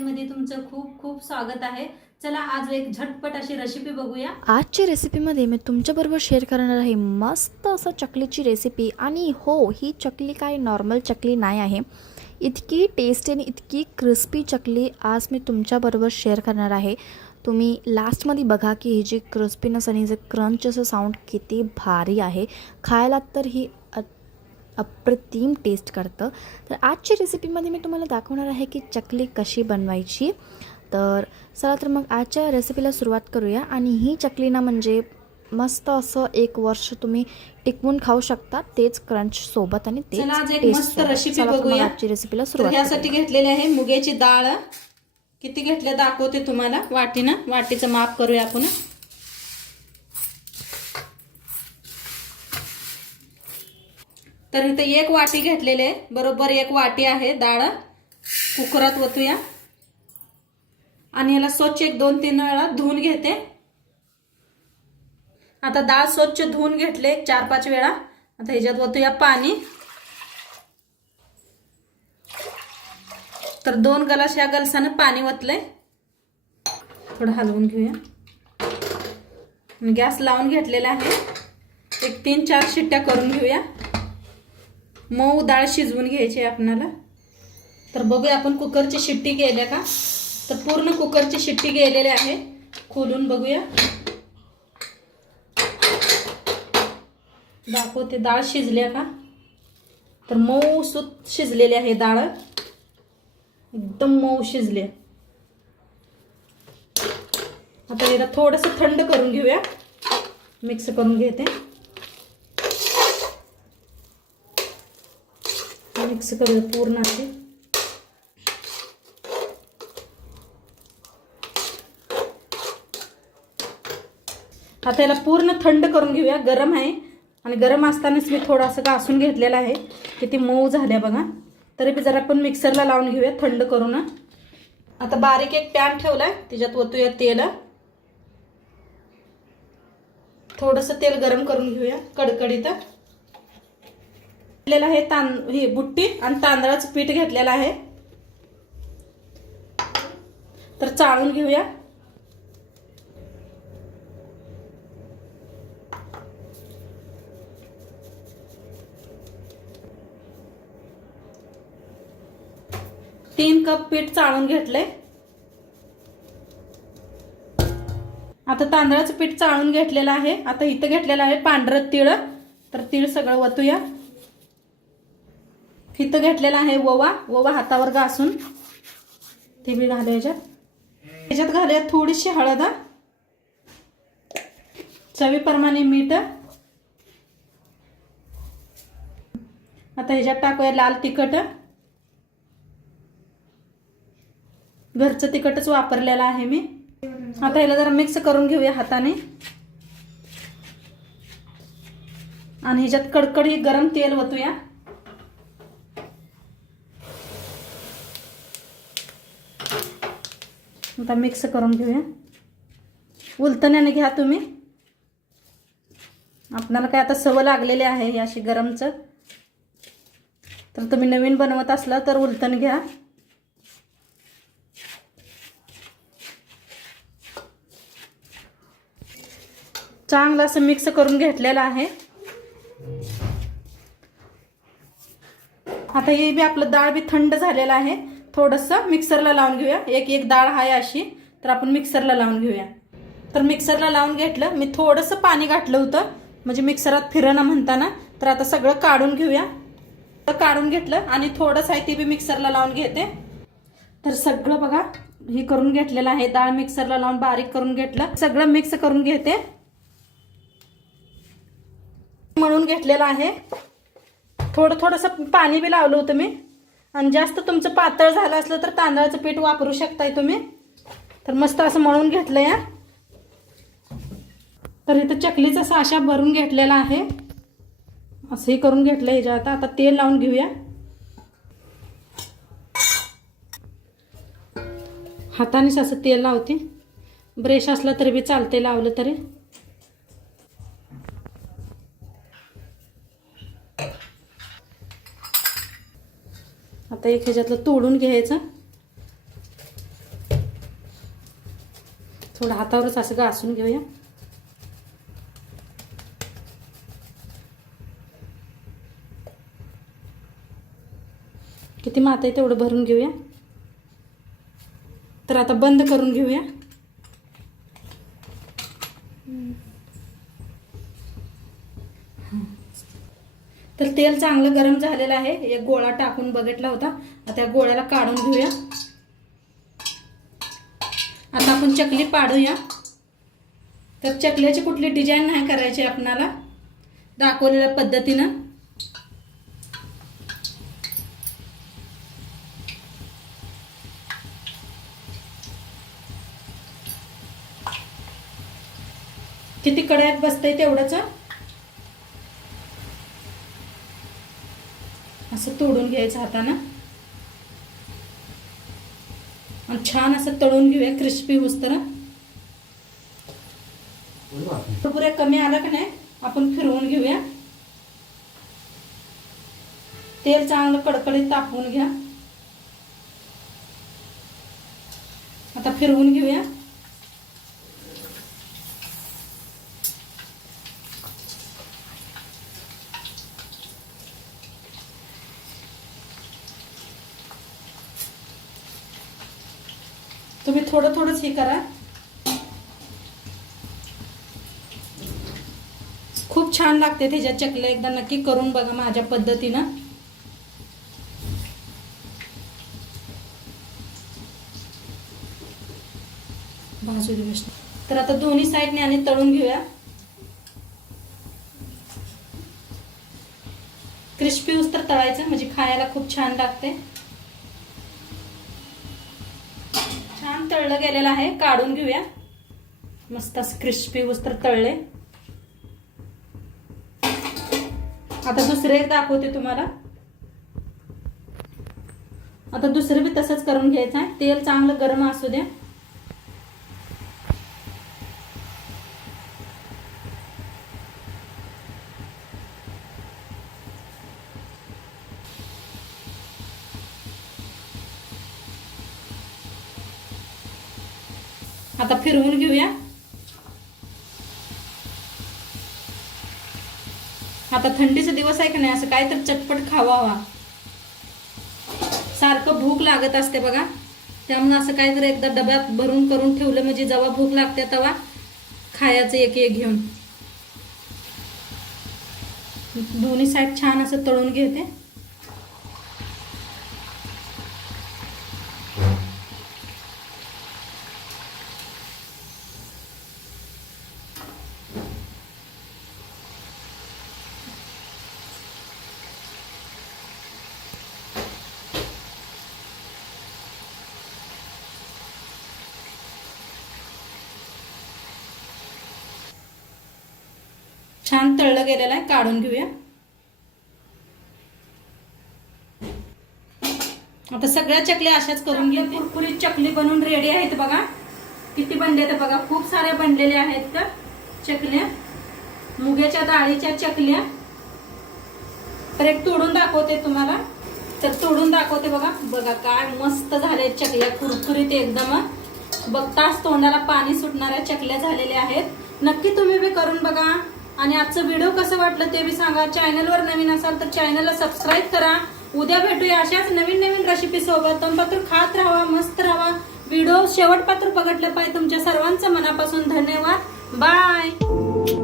मध्ये तुमचं खूप खूप स्वागत आहे। चला आज एक झटपट अशी रेसिपी बघूया। आजच्या रेसिपीमध्ये मी तुमच्याबरोबर शेअर करणार आहे मस्त असं चकलीची रेसिपी। आणि हो, ही चकली काय नॉर्मल चकली नाही आहे, इतकी टेस्टी आणि इतकी क्रिस्पी चकली आज मी तुमच्याबरोबर शेअर करणार आहे। तुम्ही लास्टमध्ये बघा की ही जी क्रिस्पीनेस आणि जे क्रंच असं साऊंड किती भारी आहे, खायला तर ही अप्रतिम टेस्ट करतं। तर आजच्या रेसिपीमध्ये मी तुम्हाला दाखवणार आहे की चकली कशी बनवायची। तर चला तर मग आजच्या रेसिपीला सुरुवात करूया। आणि ही चकली ना म्हणजे मस्त असं 1 वर्ष तुम्ही टिकवून खाऊ शकता, तेच क्रंच सोबत आणि तेच चला आज एक टेस्ट मस्त सोबत। रेसिपी चला तर मग बघूया। आजची रेसिपीला तर सुरुवात ह्यासाठी करूया। घेतलेली आहे मुगाची डाळ। किती घेतले दाखवते तुम्हाला वाटीनं, वाटीचं माप करूया आपण। तर इथे 1 वाटी घेतलेली आहे, बरोबर 1 वाटी आहे डाळ। कुकरात ओतूया आणि याला स्वच्छ 1-2-3 वेळा धुवून घेते। आता डाळ स्वच्छ धुवून घेतले 4-5 वेळा। आता ह्याच्यात ओतूया पाणी। तर 2 ग्लास या गलसानं पाणी ओतलंय। थोडं हलवून घेऊया। गॅस लावून घेतलेला आहे। एक 3-4 शिट्ट्या करून घेऊया। मऊ डाळ शिजवून घ्यायची आपल्याला। तर बघूया आपण कुकरची शिट्टी गेल्या का। तर पूर्ण कुकरची शिट्टी गेलेली आहे, खोलून बघूया। दाखवते डाळ शिजल्या का। तर मऊ सुत शिजलेली आहे डाळ, एकदम मऊ शिजले। आता याला थोडंसं थंड करून घेऊया, मिक्स करून घेते। मिक्स करूया पूर्ण असे। आता याला पूर्ण थंड करून घेऊया, गरम आहे आणि गरम असतानाच मी थोडंसं घासून घेतलेला आहे, किती मऊ झाल्या बघा। तरी बी जरा आपण मिक्सरला लावून घेऊया थंड करून। आता बारीक एक पॅन ठेवलाय, त्याच्यात ओतूया तेल। थोडंसं तेल गरम करून घेऊया कडकडीत। घेतलेला आहे ही बुट्टी आणि तांदळाचं पीठ घेतलेलं आहे। तर चाळून घेऊया। तीन कप पीठ चाळून घेतलंय। आता तांदळाचं पीठ चाळून घेतलेलं आहे। आता इथं घेतलेलं आहे पांढरं तीळ, तर तीळ सगळं वतूया। इथं घेतलेला आहे ओवा, ओवा हातावर घासून ते बी घालूया याच्यात। याच्यात घालूया थोडीशी हळद, चवीप्रमाणे मीठ। आता ह्याच्यात टाकूया लाल तिखट, घरचं तिखटच वापरलेलं आहे मी। आता याला जरा मिक्स करून घेऊया हाताने। आणि ह्याच्यात कडकडी गरम तेल ओतूया। आता मिक्स करून घेऊया। उलटण्याने घ्या तुम्ही, आपल्याला काय आता सवय लागलेली आहे अशी गरमचं। तर तुम्ही नवीन बनवत असला तर उलटण घ्या। चांगलं असं मिक्स करून घेतलेलं आहे। आता हे बी आपलं डाळ बी थंड झालेलं आहे, थोडंसं मिक्सरला लावून घेऊया। एक डाळ आहे अशी, तर आपण मिक्सरला लावून घेऊया। तर मिक्सरला लावून घेतलं मी, थोडंसं पाणी घातलं होतं म्हणजे मिक्सरात फिरणं म्हणताना। तर आता सगळं काढून घेऊया। काढून घेतलं आणि थोडंसं आहे ते बी मिक्सरला लावून घेते। तर सगळं बघा हे करून घेतलेलं आहे, डाळ मिक्सरला लावून बारीक करून घेतलं, सगळं मिक्स करून घेते। मळून घेतलेलं आहे। थोडंसं पाणी बी लावलं होतं मी। आणि जास्त तुमचं पातळ झालं असलं तर तांदळाचं पीठ वापरू शकताय तुम्ही। तर मस्त असं मळून घेतलंय। तर इथं चकलीचा साचा भरून घेतलेला आहे, असंही करून घेतलंय। ह्याच्यात आता तेल लावून घेऊया। हातानेच असं तेल लावते, ब्रश असला तरी बी चालते, लावलं तरी। आता एक ह्याच्यातलं तोडून घ्यायचं। थोडं हातावरच असं घासून घेऊया. किती मात आहे तेवढं भरून घेऊया. तर आता बंद करून घेऊया. तर तेल चांगलं गरम झालेलं आहे. एक गोळा टाकून बघितला होता. आता या गोळ्याला काढून घेऊया. आता आपण चकली पाडूया. तर चकल्याची कुठली डिझाईन नाही करायची आपणाला, दाखवलेल्या पद्धतीनं. किती कड्यात बसतंय तेवढंच असं तोडून घ्यायचं हातानं आणि छान असं तळून घेऊया क्रिस्पी होईस्तोवर. पुरे कमी आलं की नाही आपण फिरवून घेऊया. तेल चांगलं कडकडीत तापवून घ्या. आता फिरवून घेऊया. तुम्ही थोडं थोडंच हे करा. खूप छान लागते त्याच्या चकल्या. एकदा नक्की करून बघा माझ्या पद्धतीनं. भाजून घेऊ. तर आता दोन्ही साईडने आणि तळून घेऊया. क्रिस्पी होईस्तोवर तळायचं म्हणजे खायला खूप छान लागते. छान तळलं गेलेलं आहे. काढून घेऊया. मस्त असं क्रिस्पी होईस्तोवर तळले. आता दुसरे एक दाखवते तुम्हाला. आता दुसरे बी तसंच करून घ्यायचं आहे. तेल चांगलं गरम असू द्या. आता फिरवून घेऊया. आता थंडीचा दिवस आहे की नाही, असं काहीतरी चटपट खावावा. सारखं भूक लागत असते बघा. त्यामुळे असं काहीतरी एकदा डब्यात भरून करून ठेवलं म्हणजे जेव्हा भूक लागते तेव्हा खायचं एक एक घेऊन. दोन्ही साईड छान असं तळून घेते. छान तळलं गेलेलं आहे. काढून घेऊया. आता सगळ्या चकल्या अशाच करून घेते. कुरकुरीत चकली बनवून रेडी आहेत बघा. किती बनले तर बघा. खूप साऱ्या बनलेल्या आहेत तर चकल्या. मुगाच्या डाळीच्या चकल्या. तर एक तोडून दाखवते तुम्हाला. तर तोडून दाखवते बघा. बघा काय मस्त झाले चकल्या. कुरकुरीत एकदम. बघताच तोंडाला पाणी सुटणाऱ्या चकल्या झालेल्या आहेत. नक्की तुम्ही बी करून बघा. आणि आजचं व्हिडिओ कसं वाटलं ते बी सांगा. चॅनलवर नवीन असाल तर चॅनलला सबस्क्राईब करा. उद्या भेटूया अशाच नवीन नवीन रेसिपी सोबत. तंबाखू खात राहा, मस्त राहा. व्हिडिओ शेवटपात्र बघितलं पाहिजे. तुमच्या सर्वांचं मनापासून धन्यवाद. बाय.